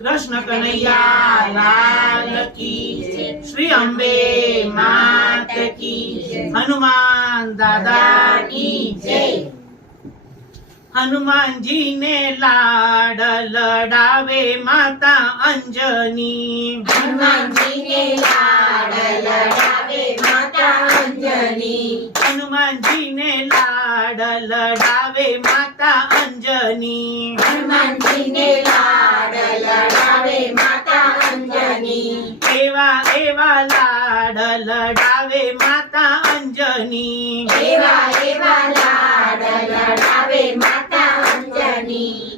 कृष्ण कन्हैया लाल की श्री अम्बे मात की हनुमान दादा की जय। हनुमान जी ने लाड लड़ावे माता अंजनी। हनुमान जी ने लाड लड़ावे माता अंजनी। हनुमान जी ने लाड लड़ावे माता माता अंजनी. हनुमानजीने लाड लढावे माता अंजनी. देवा देवा लाड लढावे माता अंजनी. देवा देवा लाड लढावे माता अंजनी.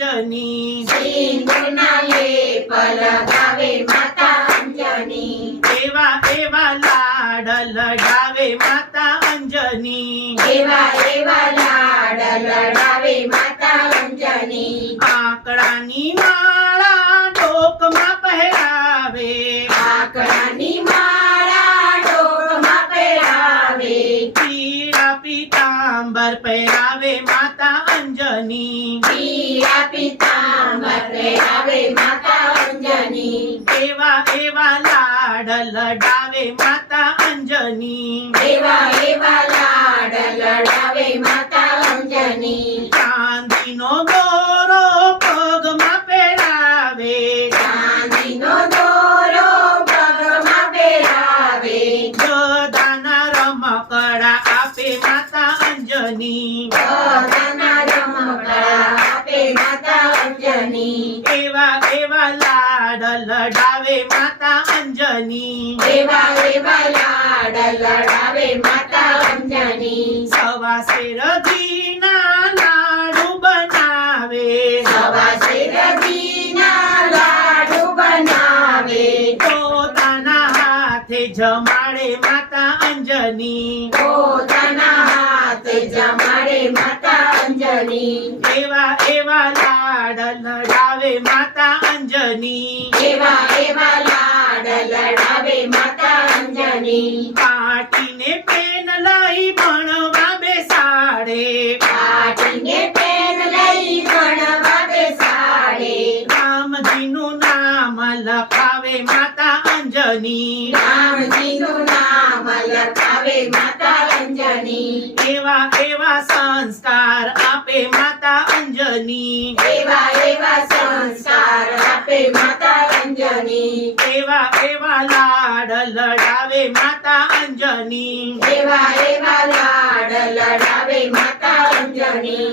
અંજની સિંદૂરના લેપ લગાવે માતા અંજની એવા એવા લાડ લડાવે માતા અંજની એવા એવા લાડ લડાવે માતા અંજની આકડાની માળા ડોકમાં પહેરાવે આકડાની માળા ડોકમાં પહેરાવે પીળા પીતાંબર પહેરાવે माता अंजनी पीरा पिता मते आवे माता अंजनी देवा एवा लाड लडावे माता अंजनी देवा एवा लाड लडावे माता अंजनी चांदीनो गोरो पग मा पेरावे चांदीनो गोरो पग मा पेरावे गदाना रमकड़ा आपे माता अंजनी અંજની એવા એવા લાડ લડાવે માતા અંજની એવા એવા લાડ લડાવે માતા અંજની સવા શેરજીના લાડુ બનાવે સવા શેરજીના લાડુ બનાવે પોતાના હાથે જમાડે માતા અંજની પોતાના હાથે જમાડે માતા અંજની એવા એવા લાડ લડાવે માતા અંજની એવા એવા લાડ લડાવે માતા અંજની પાટીને પેન લઈ ભણવા બેસાડે પાટીને પેન અંજની રામજીનું નામ લખાવે માતા અંજની એવા એવા સંસ્કાર આપે માતા અંજની એવા એવા સંસ્કાર આપે માતા અંજની એવા એવા લાડ લડાવે માતા અંજની એવા એવા લાડ લડાવે માતા અંજની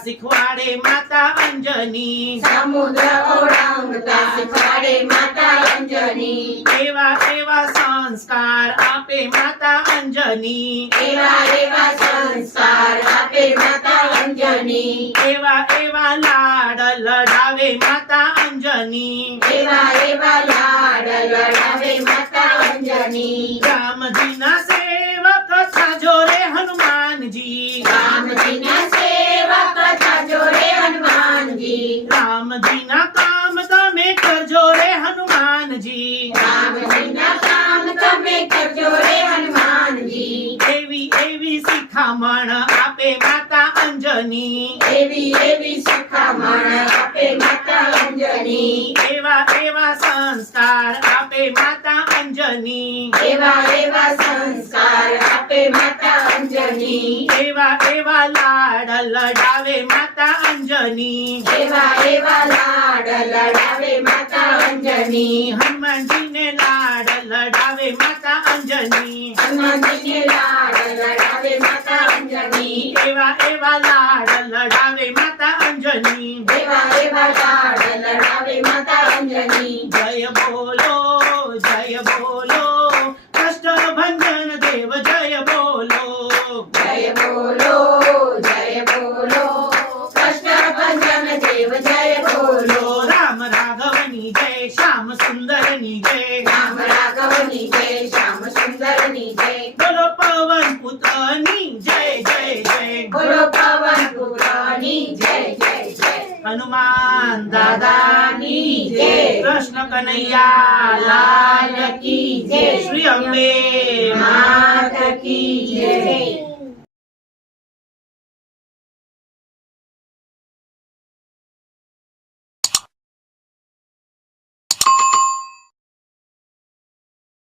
શીખવાડે માતા અંજની સમુદ્ર ઓળંગતા શીખવાડે માતા અંજની એવા એવા સંસ્કાર આપે માતા અંજની એવા એવા સંસ્કાર આપે માતા અંજની એવા એવા લાડ લડાવે માતા અંજની એવા એવા લાડ લડાવે માતા અંજની રામજીના સેવક સાજો રે હનુમાનજી રામજીના સેવક હનુમાનજી રામજીના કામ તમે કરજો રે હનુમાનજી રામજીના કામ તમે કરજો રે હનુમાનજી એવી એવી શિખામણ આપે માતા અંજની એવી એવી શિખામણ આપે માતા અંજની એવા એવા સંસ્કાર આપે માતા અંજની એવા એવા સંસ્કાર આપે માતા અંજની એવા એવા લાડ લડાવે માતા અંજની એવા એવા લાડ લડાવે માતા અંજની હનુમાનજીને લાડ લડાવે માતા અંજની હનુમાનજીને લાડ લડાવે માતા અંજની એવા એવા લાડ લડાવે માતા અંજની એવા એવા લાડ લડાવે માતા અંજની જય બોલો पवन पुराणी जय जय जय। हनुमान दादानी जय। कृष्ण कन्हैया लाल की जय। श्री अम्बे माता की जय।